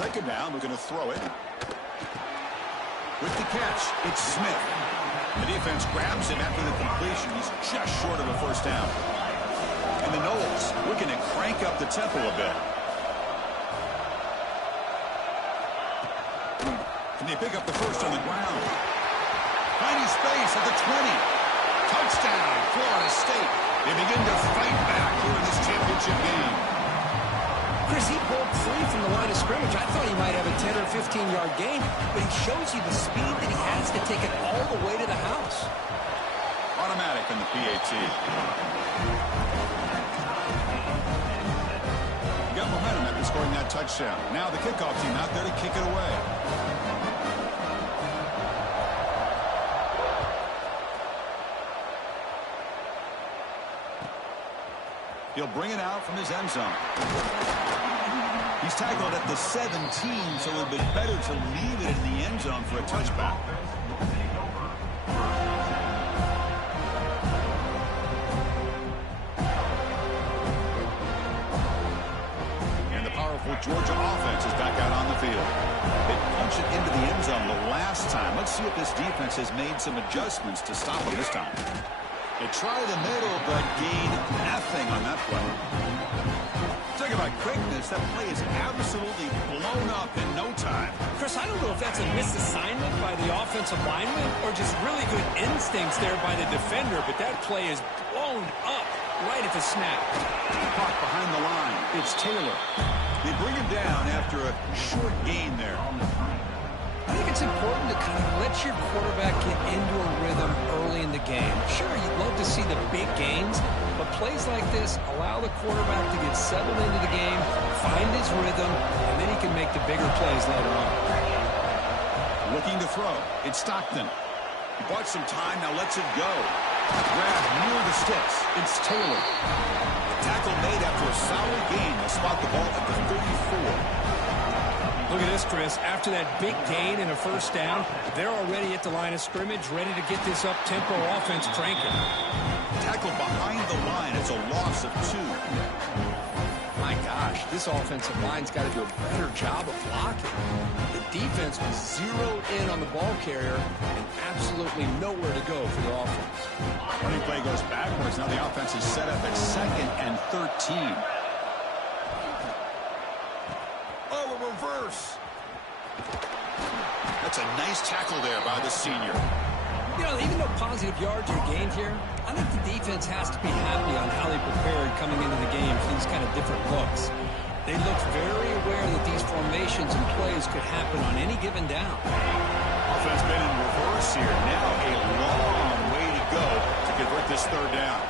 second down, we're going to throw it. With the catch, it's Smith. The defense grabs him after the completion. He's just short of a first down. And the Noles looking to crank up the tempo a bit. Can they pick up the first on the ground? Finding space at the 20. Touchdown, Florida State. They begin to fight back here in this championship game. Chris, he broke free from the line of scrimmage. I thought he might have a 10 or 15-yard gain, but he shows you the speed that he has to take it all the way to the house. Automatic in the PAT. Got momentum after scoring that touchdown. Now the kickoff team out there to kick it away. He'll bring it out from his end zone. He's tackled at the 17, so it would be better to leave it in the end zone for a touchback. And the powerful Georgia offense is back out on the field. They punch it into the end zone the last time. Let's see if this defense has made some adjustments to stop them this time. They try the middle, but gain nothing on that play. Talk about quickness. That play is absolutely blown up in no time. Chris, I don't know if that's a misassignment by the offensive lineman or just really good instincts there by the defender, but that play is blown up right at the snap. Caught behind the line. It's Taylor. They bring him down after a short gain there. I think it's important to kind of let your quarterback get into a rhythm early in the game. Sure, you'd love to see the big gains, but plays like this allow the quarterback to get settled into the game, find his rhythm, and then he can make the bigger plays later on. Looking to throw. It's Stockton. He bought some time, now lets it go. Grab near the sticks. It's Taylor. The tackle made after a solid gain. They'll spot the ball at the 34. Look at this, Chris. After that big gain and a first down, they're already at the line of scrimmage, ready to get this up-tempo offense cranking. Tackle behind the line. It's a loss of 2. My gosh, this offensive line's got to do a better job of blocking. The defense was zeroed in on the ball carrier and absolutely nowhere to go for the offense. Running play goes backwards. Now the offense is set up at 2nd and 13. Reverse. That's a nice tackle there by the senior. You know, even though positive yards are gained here, I think the defense has to be happy on how they prepared coming into the game for these kind of different looks. They looked very aware that these formations and plays could happen on any given down. Offense been in reverse here. Now a long way to go to convert this 3rd down.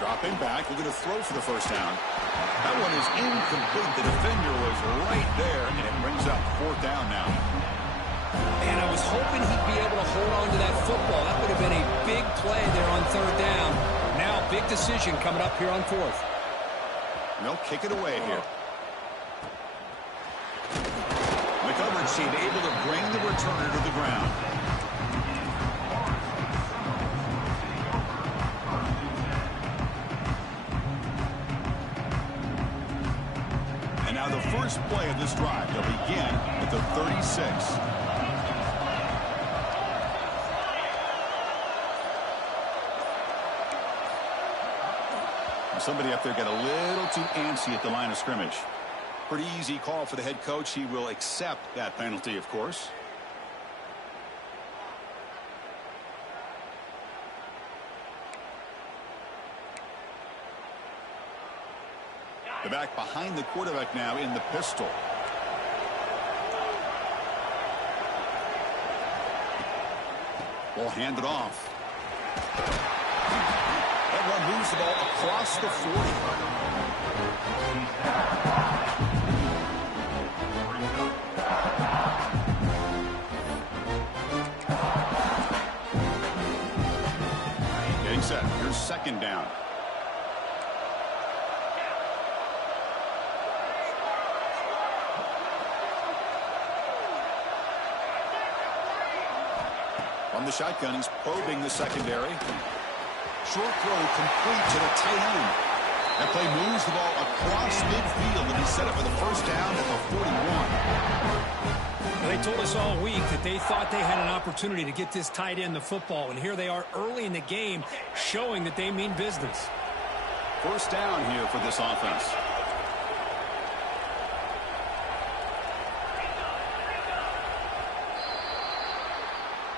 Dropping back, we're going to throw for the first down. That one is incomplete. The defender was right there, and it brings up 4th down now. And I was hoping he'd be able to hold on to that football. That would have been a big play there on 3rd down. Now, big decision coming up here on 4th. And they'll kick it away here. McCovern seemed able to bring the returner to the ground. Now the first play of this drive, they'll begin at the 36. Somebody up there got a little too antsy at the line of scrimmage. Pretty easy call for the head coach. He will accept that penalty, of course. The back behind the quarterback now in the pistol. Ball handed off. That one moves the ball across the 40. Getting set. Here's 2nd down. From the shotgun, he's probing the secondary. Short throw complete to the tight end. That play moves the ball across midfield, and he's set up for the first down at the 41. told us all week that they thought they had an opportunity to get this tight end the football, and here they are early in the game showing that they mean business. First down here for this offense.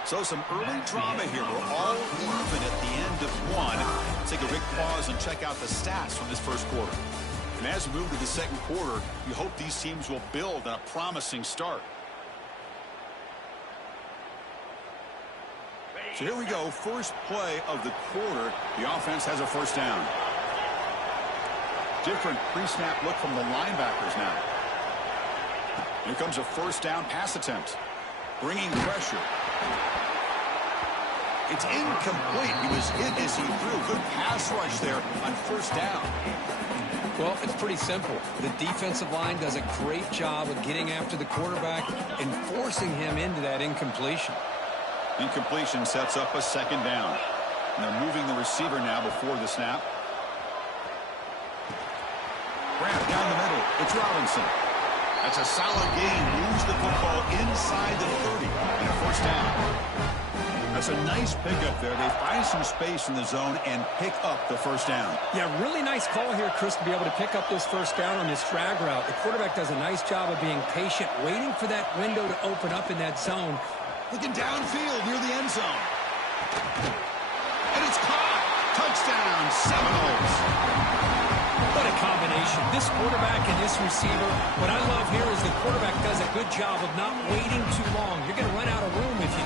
So some early drama here. We're all even at the end of one. Take a quick pause and check out the stats from this first quarter. And as we move to the second quarter, you hope these teams will build on a promising start. So here we go. First play of the quarter. The offense has a first down. Different pre-snap look from the linebackers now. Here comes a first down pass attempt. Bringing pressure. It's incomplete. He was hit as he threw. Good pass rush there on first down. Well, it's pretty simple. The defensive line does a great job of getting after the quarterback and forcing him into that incompletion. Incompletion sets up a second down. And they're moving the receiver now before the snap. Grab down the middle. It's Robinson. That's a solid gain. Moves the football inside the 30 and a first down. That's a nice pickup there. They find some space in the zone and pick up the first down. Yeah, really nice call here, Chris, to be able to pick up this first down on this drag route. The quarterback does a nice job of being patient, waiting for that window to open up in that zone. Looking downfield near the end zone. And it's caught. Touchdown, Seminoles. What a combination. This quarterback and this receiver. What I love here is the quarterback does a good job of not waiting too long. You're going to run out of room if you...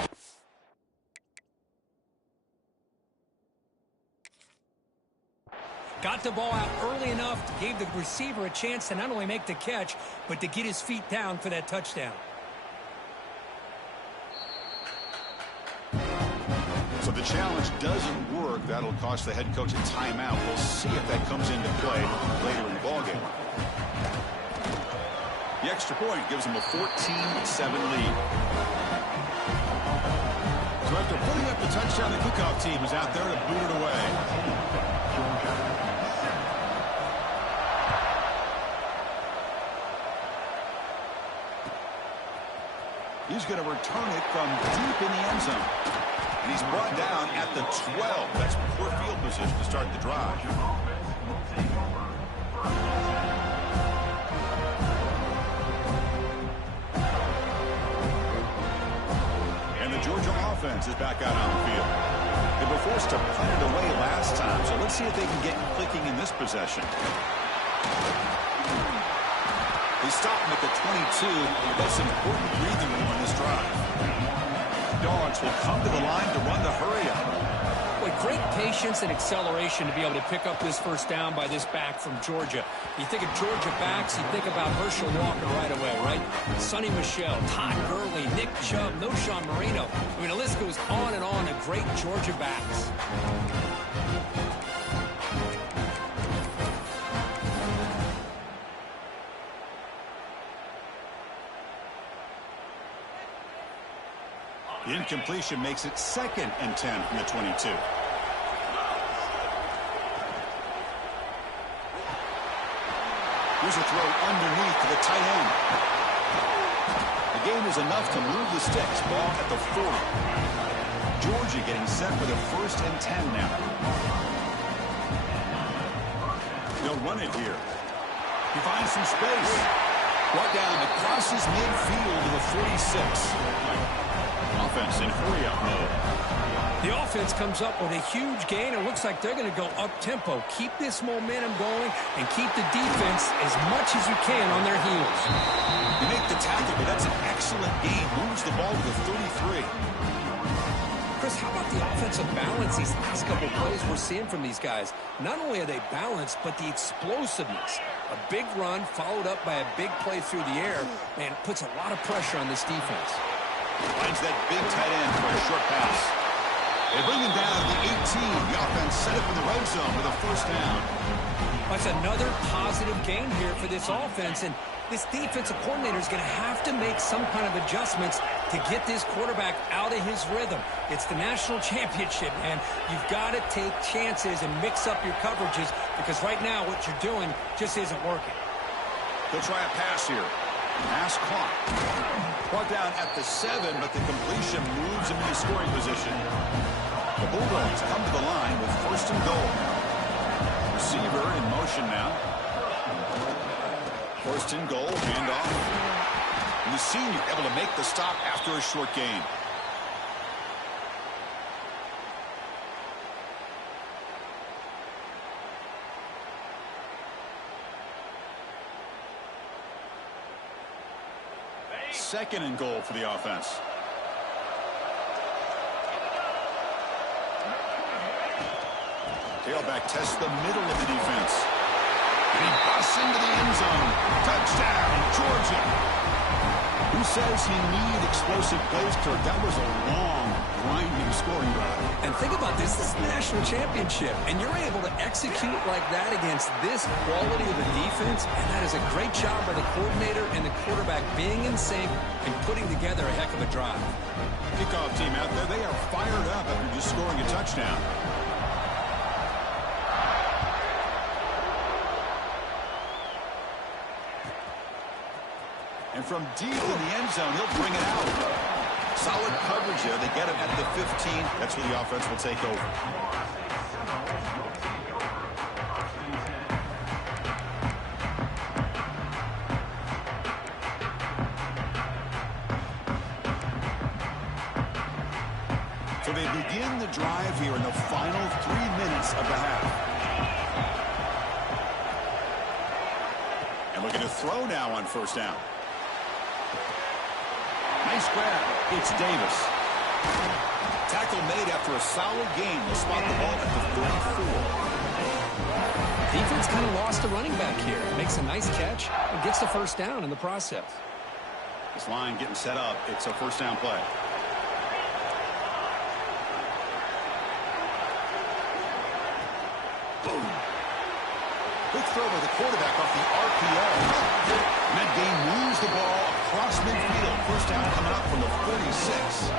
Got the ball out early enough, gave the receiver a chance to not only make the catch, but to get his feet down for that touchdown. So the challenge doesn't work. That'll cost the head coach a timeout. We'll see if that comes into play later in the ballgame. The extra point gives them a 14-7 lead. So after putting up the touchdown, the kickoff team is out there to boot it away. He's going to return it from deep in the end zone. And he's brought down at the 12. That's poor field position to start the drive. And the Georgia offense is back out on the field. They were forced to punt it away last time, so let's see if they can get clicking in this possession. They stop him at the 22. That's important breathing room on this drive. Dogs will come to the line to run the hurry up. Boy, great patience and acceleration to be able to pick up this first down by this back from Georgia. You think of Georgia backs, you think about Herschel Walker right away, right? Sonny Michel, Todd Gurley, Nick Chubb, Knowshon Moreno. I mean, the list goes on and on of great Georgia backs. The incompletion makes it 2nd and 10 from the 22. Here's a throw underneath to the tight end. The gain is enough to move the sticks. Ball at the 40. Georgia getting set for the 1st and 10 now. They'll run it here. He finds some space. Brought down crosses midfield to the 46. Offense in hurry-up mode. The offense comes up with a huge gain. It looks like they're going to go up-tempo. Keep this momentum going and keep the defense as much as you can on their heels. You make the tackle, but that's an excellent gain. Moves the ball to the 33. Chris, how about the offensive balance these last couple plays we're seeing from these guys? Not only are they balanced, but the explosiveness. A big run followed up by a big play through the air, man, it puts a lot of pressure on this defense. Finds that big tight end for a short pass. They bring him down to the 18. The offense set up in the red zone with a first down. That's another positive gain here for this offense, and this defensive coordinator is going to have to make some kind of adjustments to get this quarterback out of his rhythm. It's the national championship, man. You've got to take chances and mix up your coverages because right now what you're doing just isn't working. They'll try a pass here. Pass clock. Brought down at the 7, but the completion moves him into scoring position. The Bulldogs come to the line with first and goal. Receiver in motion now. First and goal, handoff. And the senior able to make the stop after a short gain. Second and goal for the offense. Tailback tests the middle of the defense. And he busts into the end zone. Touchdown, Georgia. Who says he needs explosive plays, Kirk? That was a long, grinding scoring drive. And think about this. This is the national championship, and you're able to execute like that against this quality of a defense, and that is a great job by the coordinator and the quarterback being in sync and putting together a heck of a drive. Kickoff team out there, they are fired up after just scoring a touchdown. And from deep in the end zone, he'll bring it out. Solid coverage there. They get him at the 15. That's where the offense will take over. So they begin the drive here in the final 3 minutes of the half. And looking to throw now on first down. Nice grab. It's Davis. Tackle made after a solid gain. They'll spot the ball at the 34. Defense kind of lost a running back here. Makes a nice catch and gets the first down in the process. This line getting set up. It's a first down play. Boom. Quick throw to the quarterback off the RPO. And that game moves the ball across midfield. First down coming up from the 46.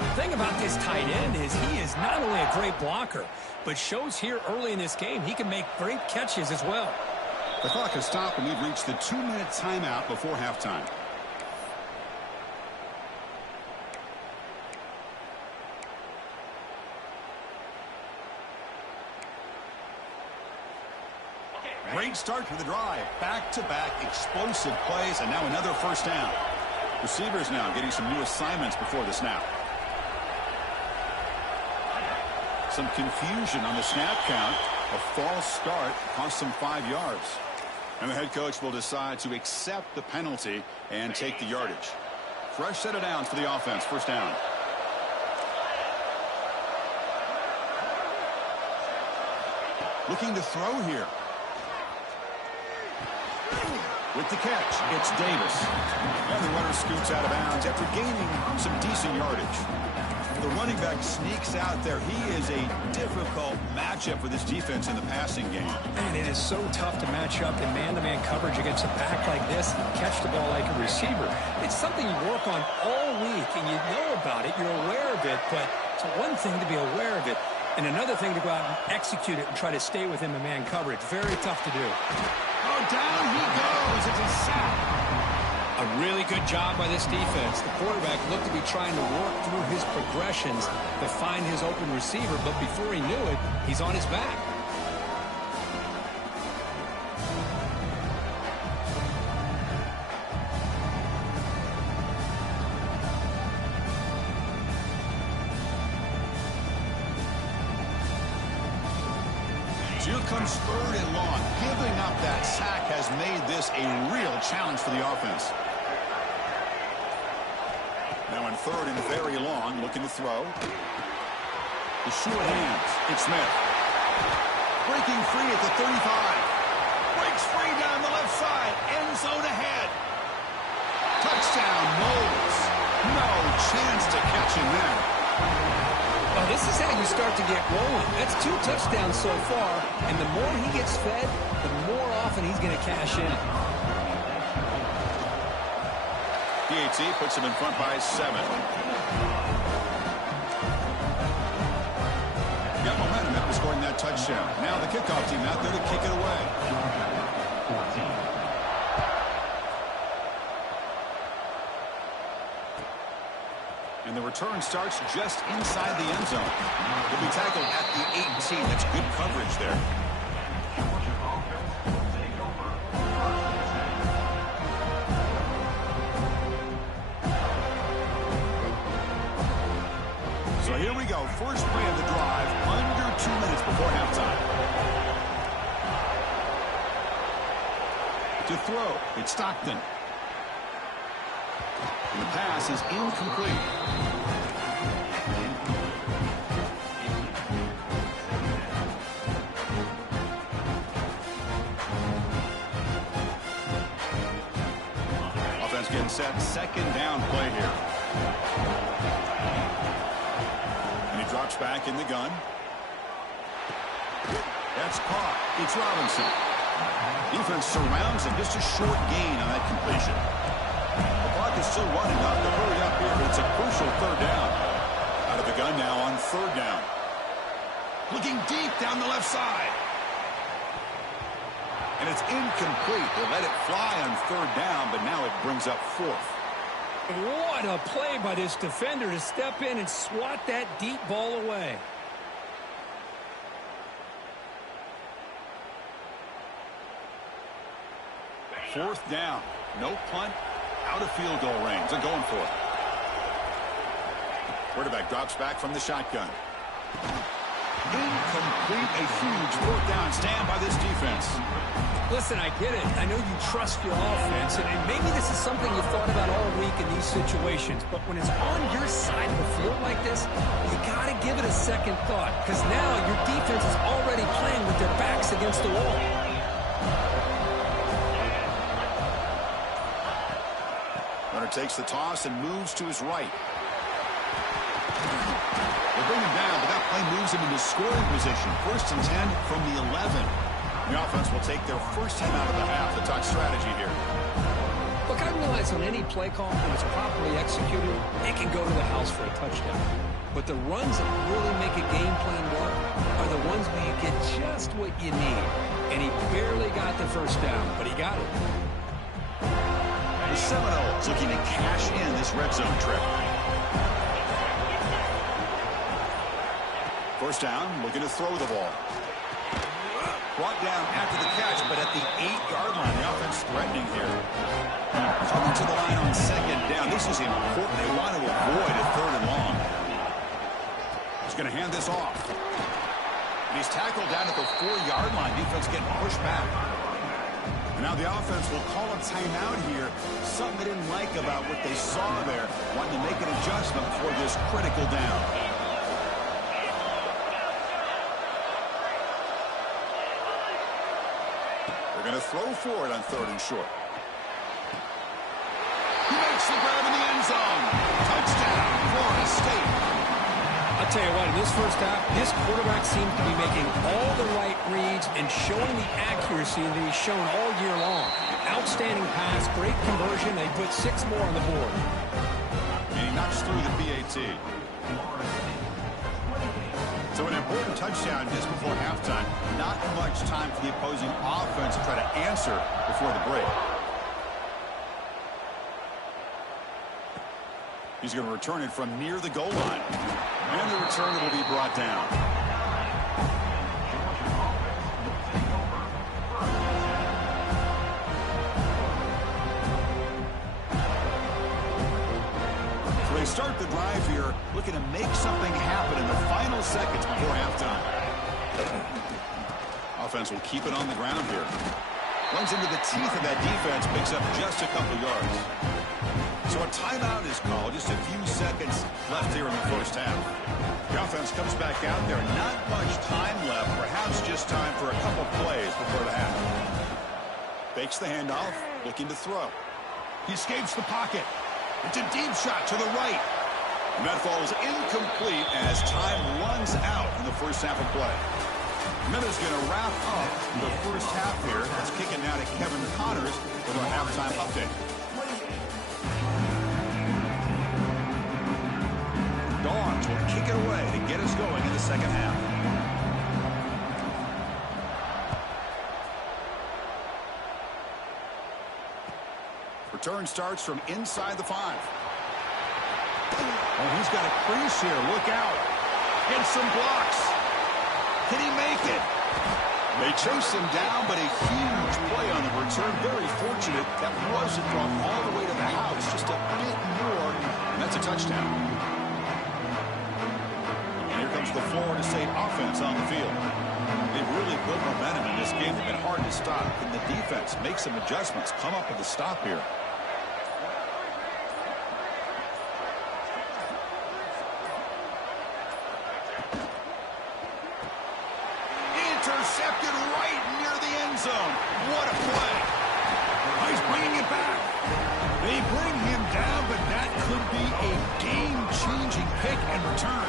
The thing about this tight end is he is not only a great blocker, but shows here early in this game he can make great catches as well. The clock has stopped, and we've reached the 2-minute timeout before halftime. Great start to the drive. Back-to-back explosive plays, and now another first down. Receivers now getting some new assignments before the snap. Some confusion on the snap count. A false start cost them 5 yards. And the head coach will decide to accept the penalty and take the yardage. Fresh set of downs for the offense. First down. Looking to throw here. With the catch, it's Davis. And the runner scoots out of bounds after gaining some decent yardage. The running back sneaks out there. He is a difficult matchup for this defense in the passing game. And it is so tough to match up in man-to-man coverage against a back like this and catch the ball like a receiver. It's something you work on all week, and you know about it. You're aware of it, but it's one thing to be aware of it, and another thing to go out and execute it and try to stay within the man coverage. Very tough to do. Oh, down he goes. It's a sack. A really good job by this defense. The quarterback looked to be trying to work through his progressions to find his open receiver, but before he knew it, he's on his back. Here comes third and long. Giving up that sack has made this a real challenge for the offense. Now in third and very long, looking to throw. The short hands. It's Smith. Breaking free at the 35. Breaks free down the left side. End zone ahead. Touchdown, Knowles. No chance to catch him there. Oh, this is how you start to get rolling. That's 2 touchdowns so far, and the more he gets fed, the more often he's going to cash in. PAT puts him in front by 7. Got momentum after scoring that touchdown. Now the kickoff team out there to kick it away. And the return starts just inside the end zone. He'll be tackled at the 18. That's good coverage there. So here we go. First play of the drive, under 2 minutes before halftime. To throw, it's Stockton. And the pass is incomplete. Offense getting set. Second down play here. And he drops back in the gun. That's caught. It's Robinson. Defense surrounds him. Just a short gain on that completion. The clock is still running up to hurry up here, but it's a crucial third down. Out of the gun now on third down. Looking deep down the left side. And it's incomplete. They let it fly on third down, but now it brings up fourth. What a play by this defender to step in and swat that deep ball away. Fourth down. No punt. Out of field goal range. They're going for it. Quarterback drops back from the shotgun. Incomplete. A huge fourth down stand by this defense. Listen, I get it. I know you trust your offense, and maybe this is something you've thought about all week in these situations, but when it's on your side of the field like this, you got to give it a second thought, because now your defense is already playing with their backs against the wall. Runner takes the toss and moves to his right. They bring him down, but that play moves him into scoring position. 1st and 10 from the 11. The offense will take their first time out of the half. The talk strategy here. Look, I realize on any play call, when it's properly executed, it can go to the house for a touchdown. But the runs that really make a game plan work are the ones where you get just what you need. And he barely got the first down, but he got it. The Seminoles looking to cash in this red zone trip. First down, looking to throw the ball. Brought down after the catch, but at the 8-yard line, the offense threatening here. Coming to the line on second down. This is important. They want to avoid a third and long. He's going to hand this off. And he's tackled down at the 4-yard line. Defense getting pushed back. And now the offense will call a timeout here. Something they didn't like about what they saw there. Wanting to make an adjustment for this critical down. They're going to throw for it on 3rd and short. He makes the grab in the end zone. Touchdown, Florida State. I'll tell you what, in this first half, this quarterback seems to be making all the right reads and showing the accuracy that he's shown all year long. Outstanding pass, great conversion. They put 6 more on the board. And he knocks through the PAT. So an important touchdown just before halftime. Not much time for the opposing offense to try to answer before the break. He's going to return it from near the goal line. And the return will be brought down. So they start the drive here, looking to make something happen in the final seconds before halftime. Offense will keep it on the ground here. Runs into the teeth of that defense, picks up just a couple yards. So a timeout is called. Just a few seconds left here in the first half. The offense comes back out there. Not much time left. Perhaps just time for a couple plays before the half. Fakes the handoff, looking to throw. He escapes the pocket. It's a deep shot to the right. And that falls incomplete as time runs out in the first half of play. Miller's going to wrap up the first half here. That's kicking out to Kevin Connors with our halftime update. Dogs will kick it away to get us going in the second half. Return starts from inside the 5. Oh, he's got a crease here. Look out. Gets some blocks. Can he make it? They chase him down, but a huge play on the return. Very fortunate that wasn't brought all the way to the house. Just a bit more, and that's a touchdown. And here comes the Florida State offense on the field. They've really built momentum in this game. They've been hard to stop. Can the defense make some adjustments, come up with a stop here? Intercepted right near the end zone. What a play. He's bringing it back. They bring him down, but that could be a game-changing pick and return.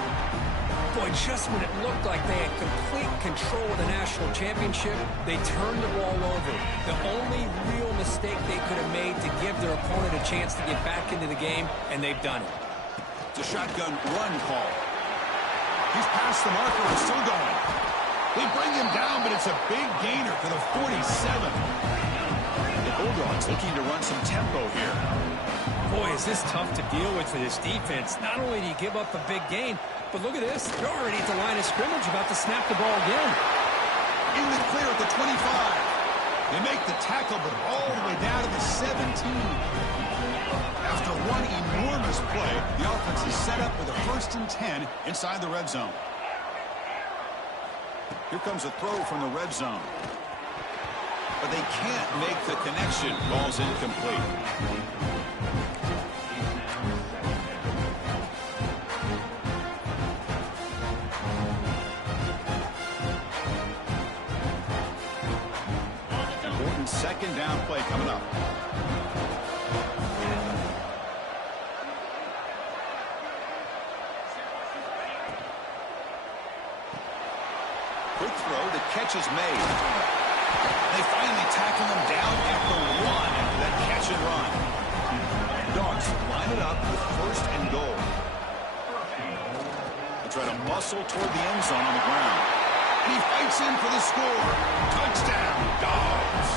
Boy, just when it looked like they had complete control of the national championship, they turned the ball over. The only real mistake they could have made to give their opponent a chance to get back into the game, and they've done it. It's a shotgun run call. He's past the marker and still going. They bring him down, but it's a big gainer for the 47. The Bulldogs looking to run some tempo here. Boy, is this tough to deal with for this defense. Not only do you give up a big gain, but look at this. They're already at the line of scrimmage, about to snap the ball again. In the clear at the 25. They make the tackle, but all the way down to the 17. After one enormous play, the offense is set up with a 1st and 10 inside the red zone. Here comes a throw from the red zone. But they can't make the connection. Ball's incomplete. Important 2nd down play coming up. Quick throw, the catch is made. They finally tackle him down at the 1 after that catch and run. Dogs line it up with 1st and goal. They try to muscle toward the end zone on the ground. And he fights in for the score. Touchdown, Dogs.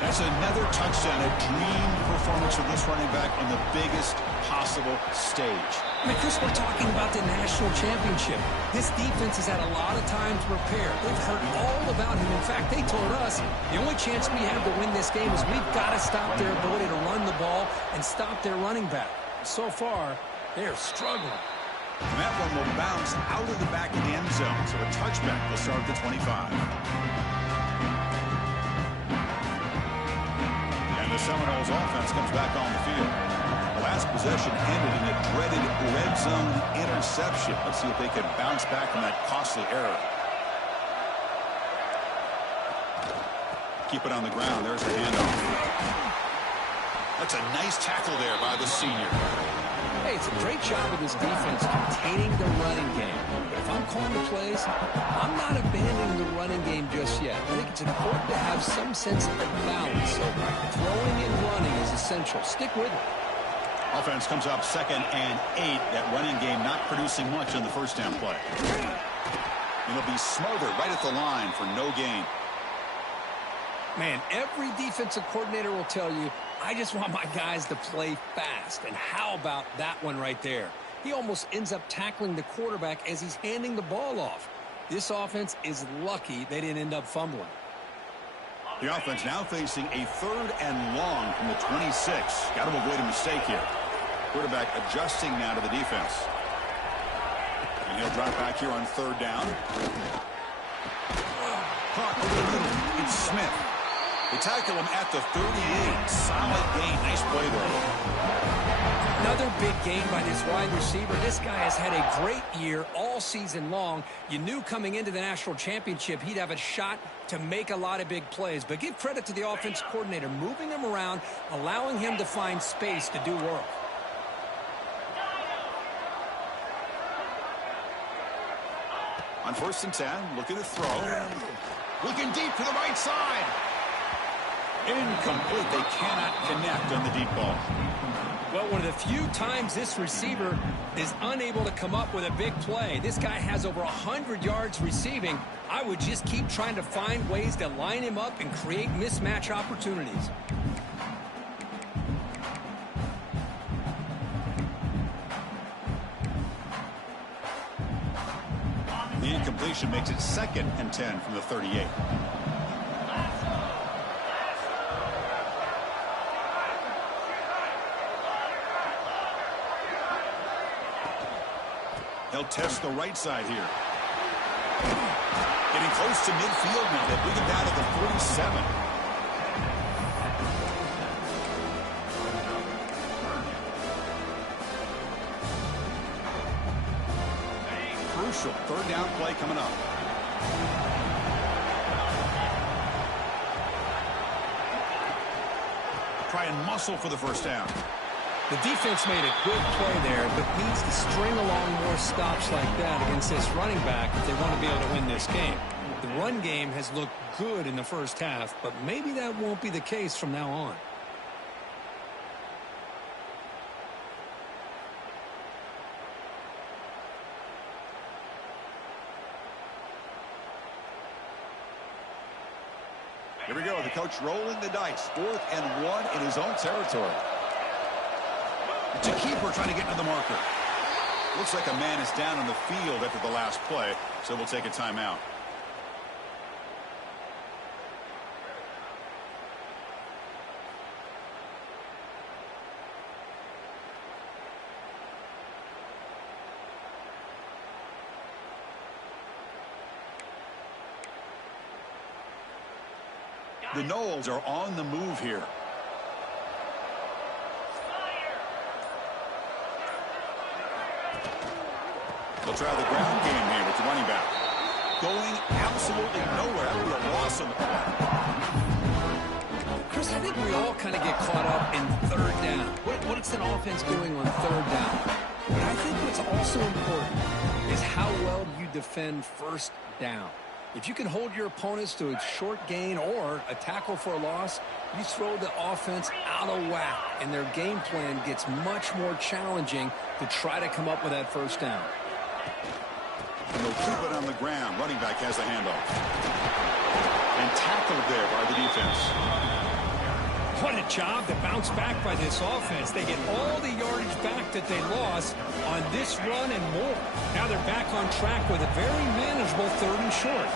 That's another touchdown, a dream performance for this running back on the biggest possible stage. I mean, Chris, we're talking about the national championship. This defense has had a lot of time to prepare. They've heard all about him. In fact, they told us the only chance we have to win this game is we've got to stop their ability to run the ball and stop their running back. So far, they're struggling. And that one will bounce out of the back of the end zone, so a touchback will start at the 25. And the Seminoles offense comes back on the field. The last possession ended in a dreaded red zone interception. Let's see if they can bounce back from that costly error. Keep it on the ground. There's the handoff. That's a nice tackle there by the senior. Hey, it's a great job of this defense containing the running game. But if I'm calling the plays, I'm not abandoning the running game just yet. I think it's important to have some sense of balance. So throwing and running is essential. Stick with it. Offense comes up 2nd and 8. That running game not producing much on the 1st down play. It'll be smothered right at the line for no gain. Man, every defensive coordinator will tell you, I just want my guys to play fast. And how about that one right there? He almost ends up tackling the quarterback as he's handing the ball off. This offense is lucky they didn't end up fumbling. The offense now facing a 3rd and long from the 26. Got to avoid a mistake here. Quarterback adjusting now to the defense. And he'll drop back here on 3rd down. Caught over the middle. It's Smith. They tackle him at the 38. Solid gain. Nice play there. Another big gain by this wide receiver. This guy has had a great year all season long. You knew coming into the national championship he'd have a shot to make a lot of big plays. But give credit to the offense coordinator, moving him around, allowing him to find space to do work. On 1st and 10, looking to throw. Looking deep to the right side. Incomplete. They cannot connect on the deep ball. Well, one of the few times this receiver is unable to come up with a big play. This guy has over 100 yards receiving. I would just keep trying to find ways to line him up and create mismatch opportunities. completion makes it 2nd and 10 from the 38. He'll test the right side here. Getting close to midfield now. They bring it down to the 47. Crucial 3rd down play coming up. Try and muscle for the 1st down. The defense made a good play there, but needs to string along more stops like that against this running back if they want to be able to win this game. The run game has looked good in the 1st half, but maybe that won't be the case from now on. Here we go. The coach rolling the dice. 4th and 1 in his own territory. It's a keeper trying to get to the marker. Looks like a man is down on the field after the last play, so we'll take a timeout. The Noles are on the move here. They'll try the ground game here with the running back. Going absolutely nowhere. That would be a loss on the play. Chris, I think we all kind of get caught up in 3rd down. What's an offense doing on 3rd down? But I think what's also important is how well you defend 1st down. If you can hold your opponents to a short gain or a tackle for a loss, you throw the offense out of whack, and their game plan gets much more challenging to try to come up with that 1st down. And they'll keep it on the ground. Running back has the handoff. And tackled there by the defense. What a job to bounce back by this offense. They get all the yardage back that they lost on this run and more. Now they're back on track with a very manageable 3rd and short.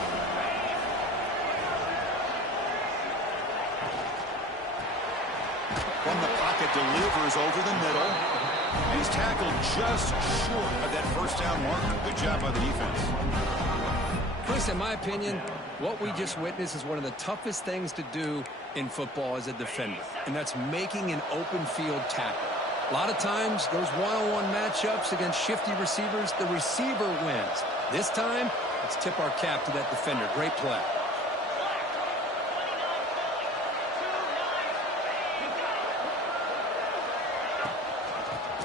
From the pocket, delivers over the middle. And he's tackled just short of that 1st down marker. Good job by the defense. Chris, in my opinion, what we just witnessed is one of the toughest things to do in football as a defender, and that's making an open field tackle. A lot of times, those one-on-one matchups against shifty receivers, the receiver wins. This time, let's tip our cap to that defender. Great play.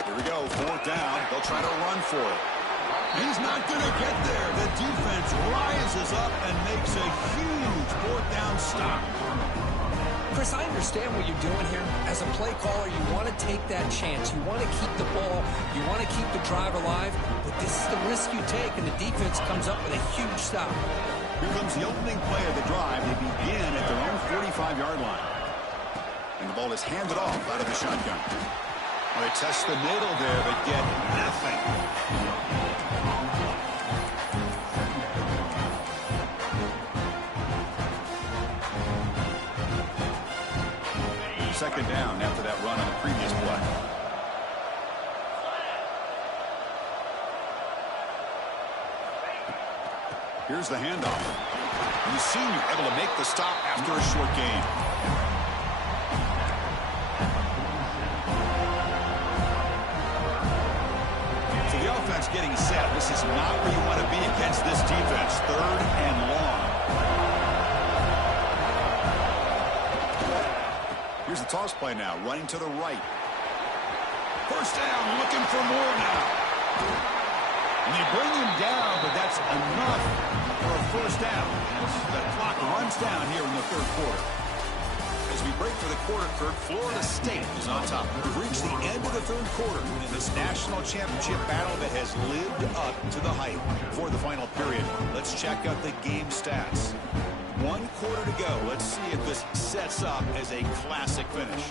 Here we go, 4th down. They'll try to run for it. He's not going to get there. The defense rises up and makes a huge 4th down stop. Chris, I understand what you're doing here. As a play caller, you want to take that chance. You want to keep the ball. You want to keep the drive alive. But this is the risk you take, and the defense comes up with a huge stop. Here comes the opening play of the drive. They begin at their own 45-yard line. And the ball is handed off out of the shotgun. Well, they test the middle there, but get nothing. Second down after that run on the previous play. Here's the handoff. And the senior able to make the stop after a short gain. So the offense getting set. This is not where you want to be against this defense. 3rd and long. Here's the toss play now, running to the right. 1st down, looking for more now. And they bring him down, but that's enough for a 1st down. As the clock runs down here in the 3rd quarter. As we break for the quarter, Kirk, Florida State is on top. We've reached the end of the 3rd quarter in this national championship battle that has lived up to the hype. For the final period, let's check out the game stats. 1 quarter to go. Let's see if this sets up as a classic finish.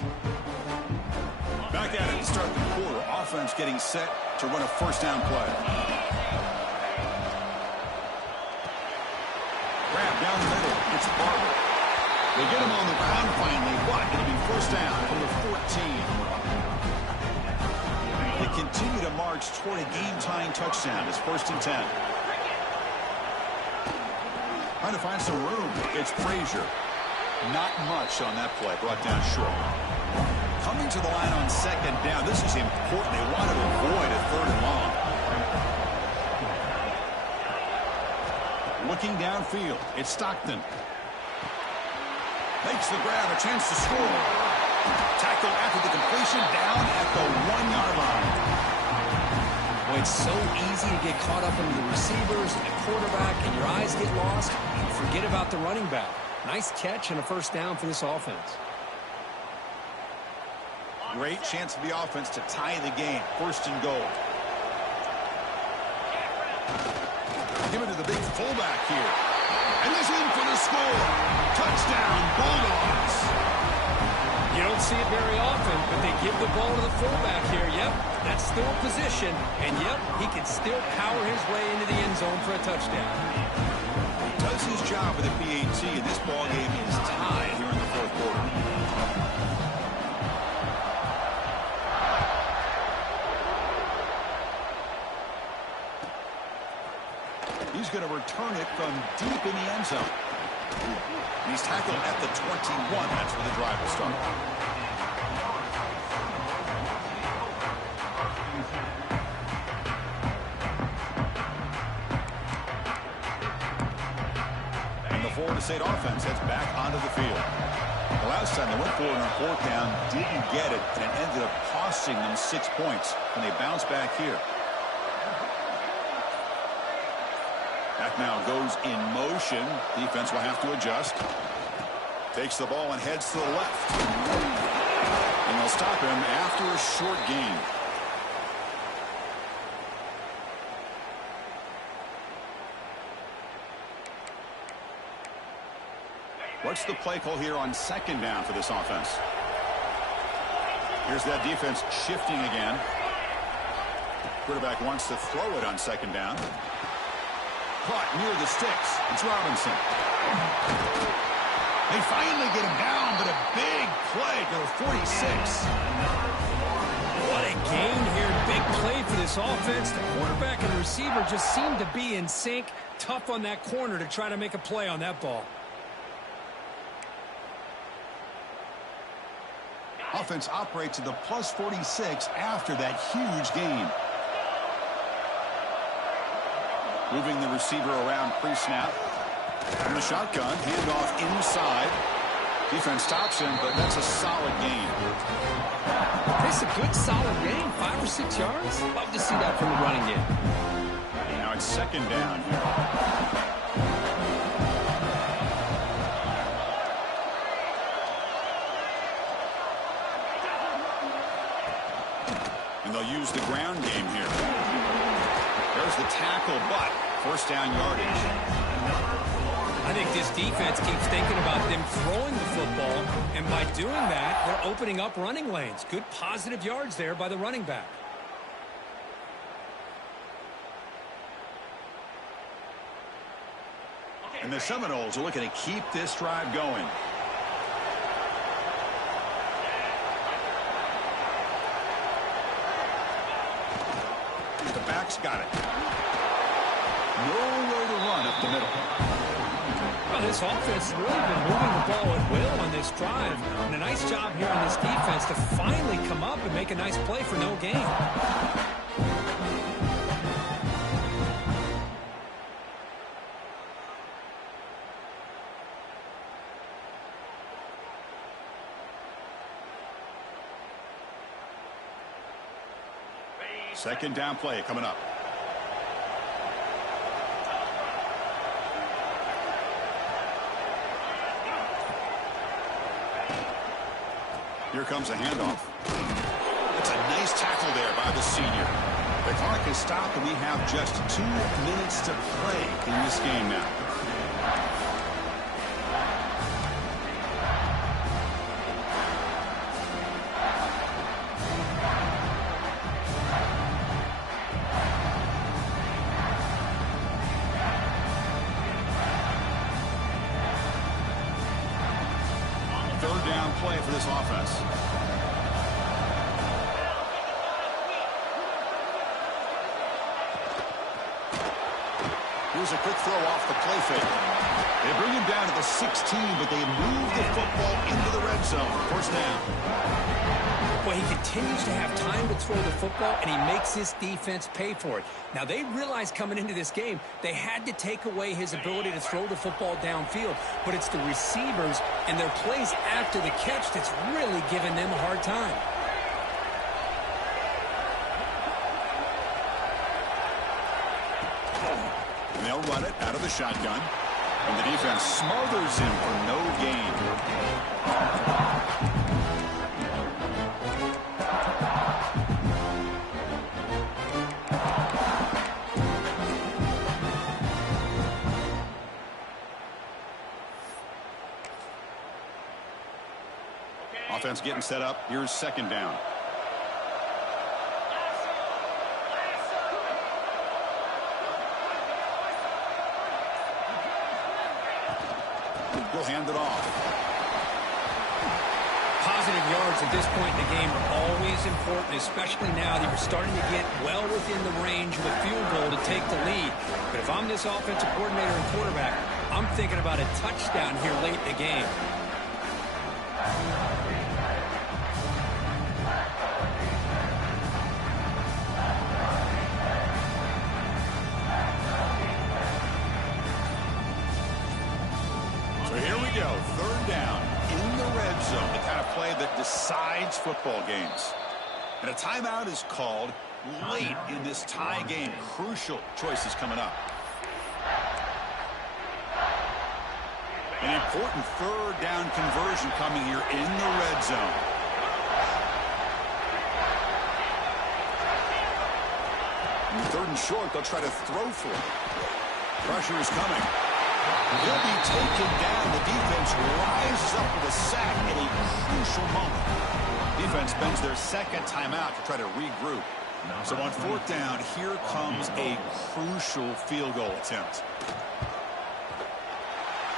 Back at it to start the quarter. Offense getting set to run a 1st down play. Down the middle, it's Barber. They get him on the ground finally, but it'll be first down from the 14. They continue to march toward a game-tying touchdown. It's 1st and 10. Trying to find some room. It's Frazier. Not much on that play. Brought down short. Coming to the line on 2nd down. This is important. They want to avoid a 3rd and long. Looking downfield. It's Stockton. Makes the grab. A chance to score. Tackle after the completion. Down at the 1-yard line. Well, it's so easy to get caught up in the receivers and the quarterback, and your eyes get lost. You forget about the running back. Nice catch and a first down for this offense. Great chance for the offense to tie the game. 1st and goal. Give it to the big fullback here. And he's in for the score. Touchdown, Bulldogs. You don't see it very often, but they give the ball to the fullback here. Yep, that's still position. And, yep, he can still power his way into the end zone for a touchdown. He does his job with the PAT, and this ball game is tied here in the 4th quarter. He's going to return it from deep in the end zone. He's tackled at the 21. That's where the drive will start. And the Florida State offense heads back onto the field. The last time they went for it on 4th down, didn't get it, and it ended up costing them 6 points. And they bounce back here. That now goes in motion. Defense will have to adjust. Takes the ball and heads to the left. And they'll stop him after a short gain. What's the play call here on 2nd down for this offense? Here's that defense shifting again. Quarterback wants to throw it on 2nd down. Caught near the sticks. It's Robinson. They finally get him down, but a big play to the 46. What a gain here. Big play for this offense. The quarterback and the receiver just seem to be in sync. Tough on that corner to try to make a play on that ball. Offense operates at the plus 46 after that huge gain. Moving the receiver around pre-snap. From the shotgun, handoff inside. Defense stops him, but that's a solid gain. It's a good, solid gain. 5 or 6 yards. Love to see that from the running game. Now it's 2nd down here. And they'll use the ground game here. There's the tackle, but 1st down yardage. I think this defense keeps thinking about them throwing the football, and by doing that, they're opening up running lanes. Good positive yards there by the running back. And the Seminoles are looking to keep this drive going. The back's got it. Nowhere to run up the middle. Well, this offense has really been moving the ball at will on this drive. And a nice job here on this defense to finally come up and make a nice play for no gain. Second down play coming up. Here comes a handoff. That's a nice tackle there by the senior. The clock is stopped, and we have just 2 minutes to play in this game now. down play for this offense. Here's a quick throw off the play fake. They bring him down to the 16, but they move the football into the red zone. First down. Well, he continues to have time to throw the football, and he makes his defense pay for it. Now, they realized coming into this game they had to take away his ability to throw the football downfield, but it's the receivers and their plays after the catch that's really giving them a hard time. And they'll run it out of the shotgun. And the defense smothers him for no gain. Offense getting set up. Here's second down. He'll hand it off. Positive yards at this point in the game are always important, especially now that you're starting to get well within the range of a field goal to take the lead. But if I'm this offensive coordinator and quarterback, I'm thinking about a touchdown here late in the game. So here we go, third down in the red zone, the kind of play that decides football games. And a timeout is called late in this tie game. Crucial choices coming up. An important third down conversion coming here in the red zone. And third and short, they'll try to throw for it. Pressure is coming. He'll be taken down. The defense rises up with a sack at a crucial moment. Defense spends their second timeout to try to regroup. So on fourth down, here comes a crucial field goal attempt.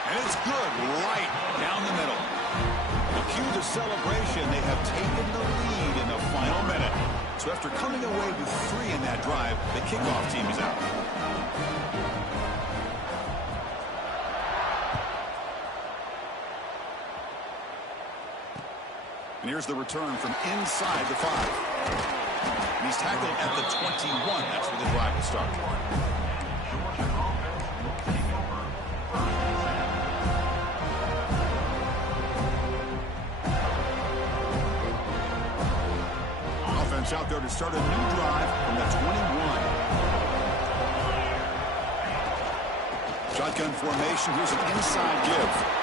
And it's good right down the middle. The cue to celebration, they have taken the lead in the final minute. So after coming away with 3 in that drive, the kickoff team is out. And here's the return from inside the 5. And he's tackled at the 21. That's where the drive will start. Offense out there to start a new drive from the 21. Shotgun formation. Here's an inside give.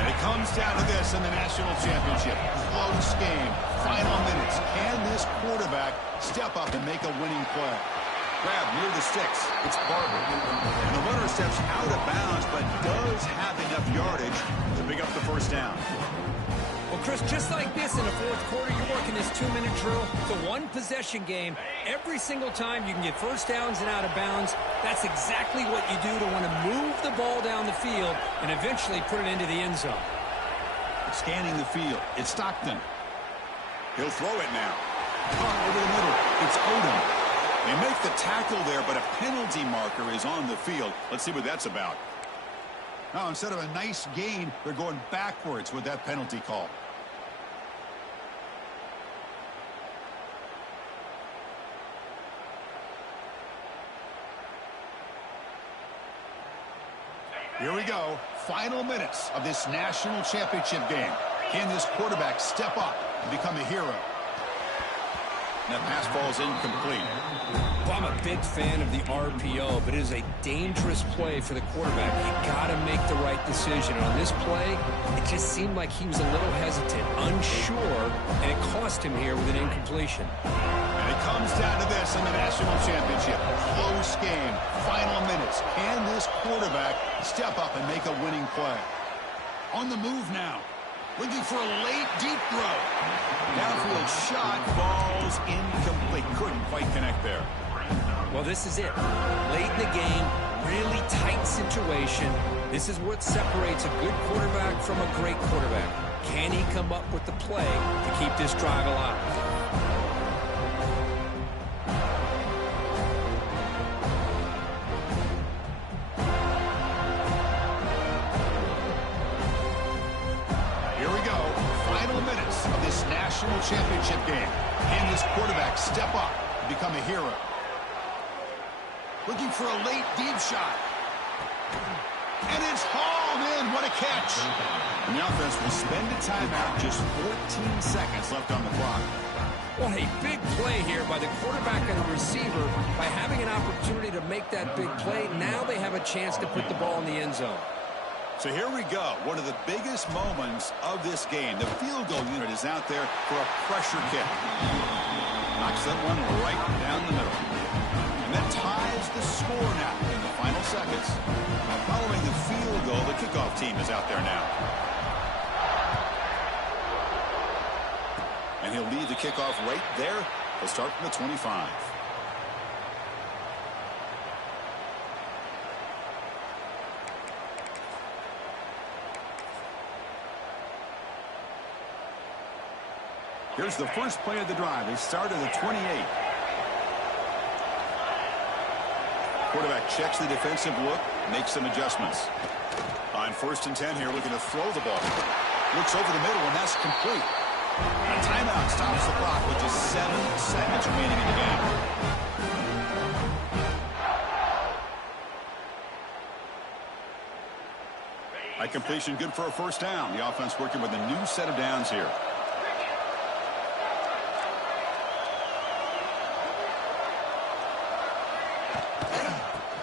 It comes down to this in the national championship. Close game. Final minutes. Can this quarterback step up and make a winning play? Grab near the sticks. It's Barber. And the runner steps out of bounds, but does have enough yardage to pick up the first down. Well, Chris, just like this in the fourth quarter, you're working this 2-minute drill. It's a one-possession game. Every single time you can get first downs and out of bounds, that's exactly what you do to want to move the ball down the field and eventually put it into the end zone. Scanning the field. It's Stockton. He'll throw it now. Caught over the middle. It's Odom. They make the tackle there, but a penalty marker is on the field. Let's see what that's about. Now, instead of a nice gain, they're going backwards with that penalty call. Here we go. Final minutes of this national championship game. Can this quarterback step up and become a hero? And that pass falls incomplete. Well, I'm a big fan of the RPO, but it is a dangerous play for the quarterback. You got to make the right decision. On this play, it just seemed like he was a little hesitant, unsure, and it cost him here with an incompletion. And it comes down to this in the national championship. Close game. Final minutes. Can this quarterback step up and make a winning play? On the move now. Looking for a late, deep throw. Downfield shot falls incomplete. Couldn't quite connect there. Well, this is it. Late in the game, really tight situation. This is what separates a good quarterback from a great quarterback. Can he come up with the play to keep this drive alive? Here we go. Final minutes of this national championship game. Can this quarterback step up and become a hero? Looking for a late deep shot. And it's hauled in. What a catch. And the offense will spend a timeout. Just 14 seconds left on the clock. What a big play here by the quarterback and the receiver. By having an opportunity to make that big play, now they have a chance to put the ball in the end zone. So here we go. One of the biggest moments of this game. The field goal unit is out there for a pressure kick. Knocks that one right down the middle. And that ties the score now in the final seconds. Following the field goal, the kickoff team is out there now. And he'll lead the kickoff right there. He'll start from the 25. Here's the first play of the drive. They start at the 28. Quarterback checks the defensive look, makes some adjustments. On 1st and 10 here, looking to throw the ball. Looks over the middle, and that's complete. A timeout stops the clock with just 7 seconds remaining in the game. A completion good for a first down. The offense working with a new set of downs here.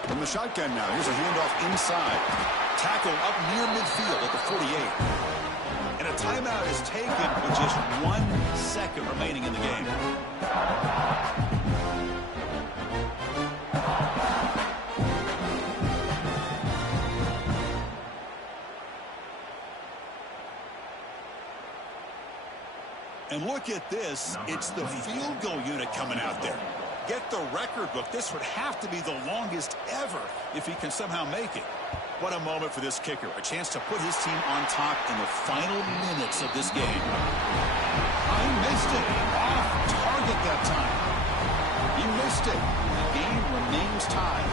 From the shotgun now. Here's a handoff inside. Tackle up near midfield at the 48. And a timeout is taken with just 1 second remaining in the game. And look at this. It's the field goal unit coming out there. Get the record book. This would have to be the longest ever if he can somehow make it. What a moment for this kicker. A chance to put his team on top in the final minutes of this game. He missed it. Off target that time. He missed it. The game remains tied.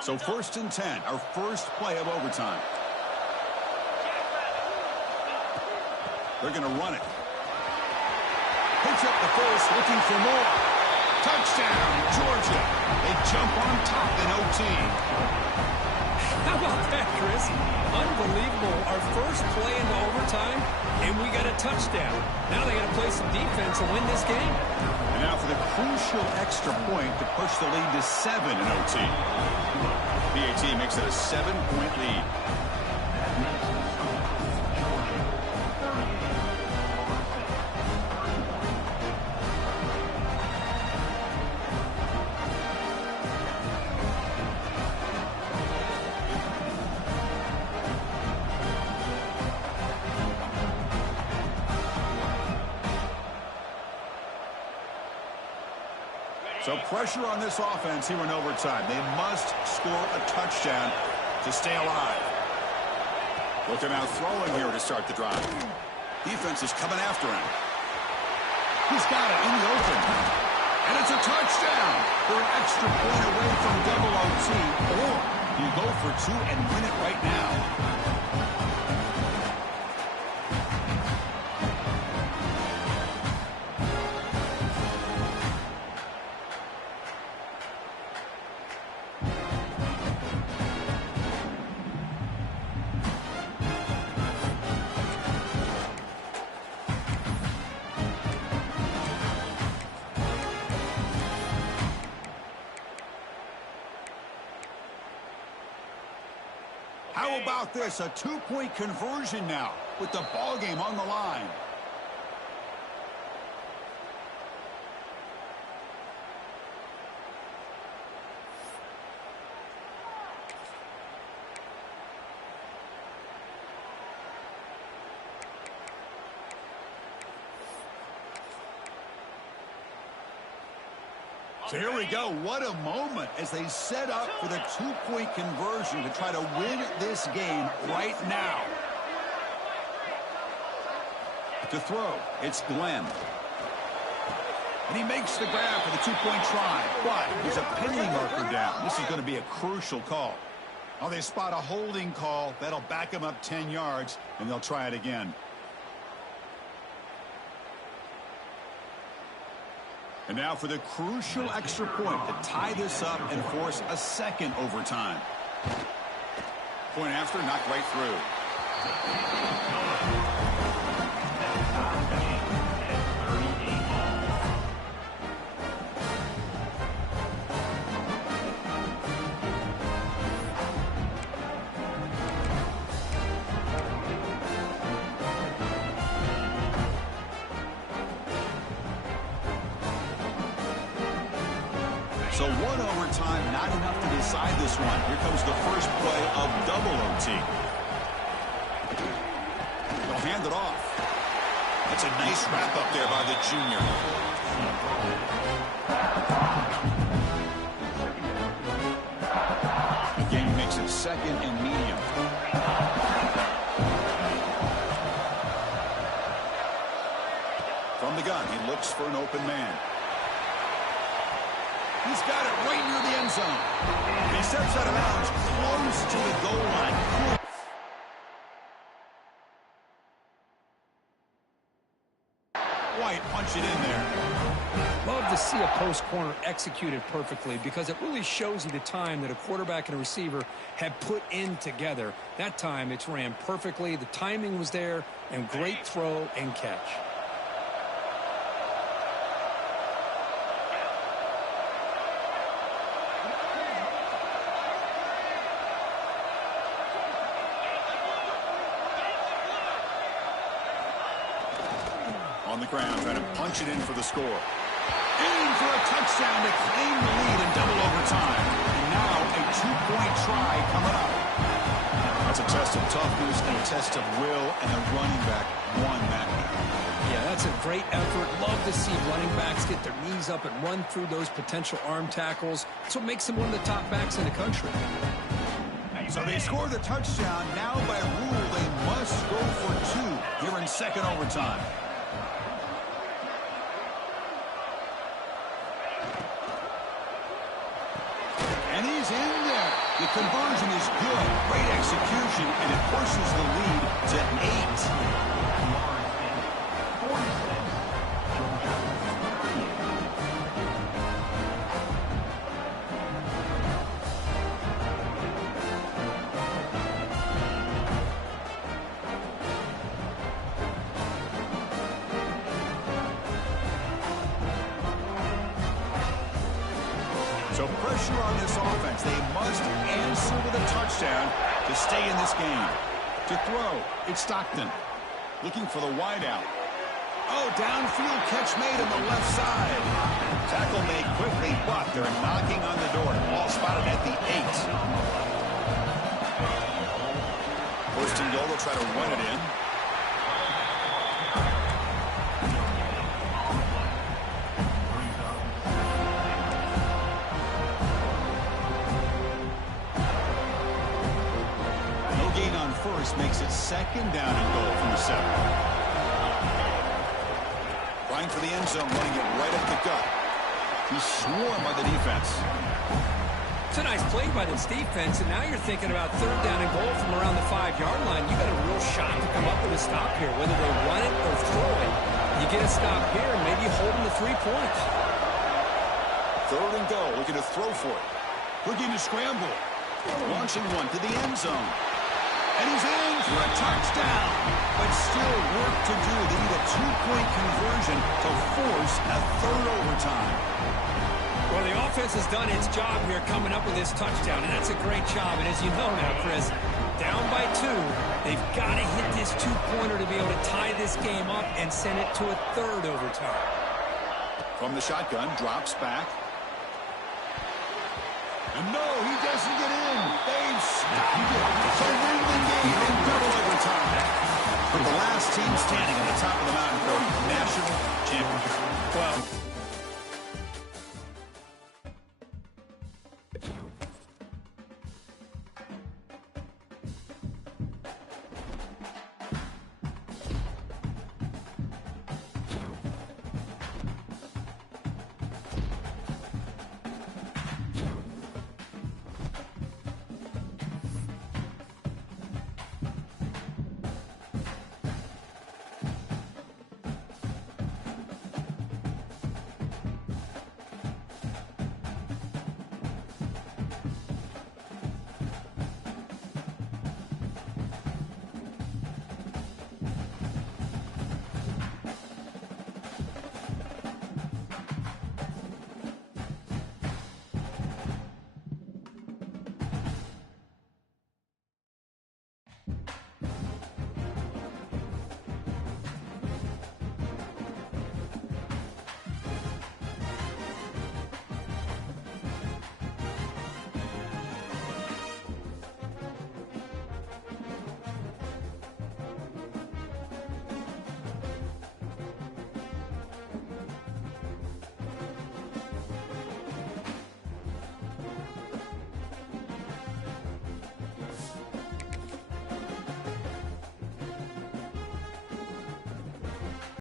So 1st and 10, our first play of overtime. They're going to run it. Picks up the first, looking for more. Touchdown, Georgia. They jump on top in OT. How about that, Chris? Unbelievable. Our first play into overtime, and we got a touchdown. Now they got to play some defense and win this game. And now for the crucial extra point to push the lead to 7 in OT. PAT makes it a 7-point lead. So pressure on this offense here in overtime. They must score a touchdown to stay alive. Looking out throwing here to start the drive. Defense is coming after him. He's got it in the open. And it's a touchdown. They're an extra point away from double OT. Or you go for 2 and win it right now. How about this? A 2-point conversion now. with the ball game on the line. So here we go. What a moment as they set up for the two-point conversion to try to win this game right now. To throw, it's Glenn. And he makes the grab for the two-point try. But there's a penalty marker down. This is going to be a crucial call. Oh, they spot a holding call. That'll back them up 10 yards, and they'll try it again. And now for the crucial extra point to tie this up and force a second overtime. Point after, knocked right through. So one overtime, not enough to decide this one. Here comes the first play of double OT. They'll hand it off. That's a nice wrap up there by the junior. The game makes it second and medium. From the gun, he looks for an open man. He's got it right near the end zone. He steps out of bounds close to the goal line. White punch it in there. Love to see a post corner executed perfectly because it really shows you the time that a quarterback and a receiver have put in together. That time it's ran perfectly. The timing was there, and great throw and catch. On the ground, trying to punch it in for the score. Aiming for a touchdown to claim the lead in double overtime. And now a two-point try coming up. That's a test of toughness and a test of will, and the running back won that one. Yeah, that's a great effort. Love to see running backs get their knees up and run through those potential arm tackles. That's what makes them one of the top backs in the country. So they score the touchdown. Now by rule, they must go for two here in second overtime. And he's in there. The conversion is good. Great execution, and it pushes the lead to 8. So pressure on this offense. They must answer with a touchdown to stay in this game. To throw, it's Stockton. Looking for the wideout. Oh, downfield catch made on the left side. Tackle made quickly, but they're knocking on the door. Ball spotted at the 8. First and goal, they'll try to run it in. First makes it second down and goal from the 7. Trying for the end zone, running it right up the gut. He's swarmed by the defense. It's a nice play by this defense, and now you're thinking about third down and goal from around the 5-yard line. You got a real shot to come up with a stop here, whether they run it or throw it. You get a stop here, and maybe holding the 3 points. Third and goal, looking to throw for it. Looking to scramble. Launching one to the end zone. And he's in for a touchdown. But still work to do. They need a 2-point conversion to force a third overtime. Well, the offense defense has done its job here coming up with this touchdown, and that's a great job. And as you know now, Chris, down by 2, they've got to hit this two-pointer to be able to tie this game up and send it to a third overtime. From the shotgun, drops back. And no, he doesn't get in. They've stopped it. So win the game in double overtime. For the last team standing at the top of the mountain for national championship. Well,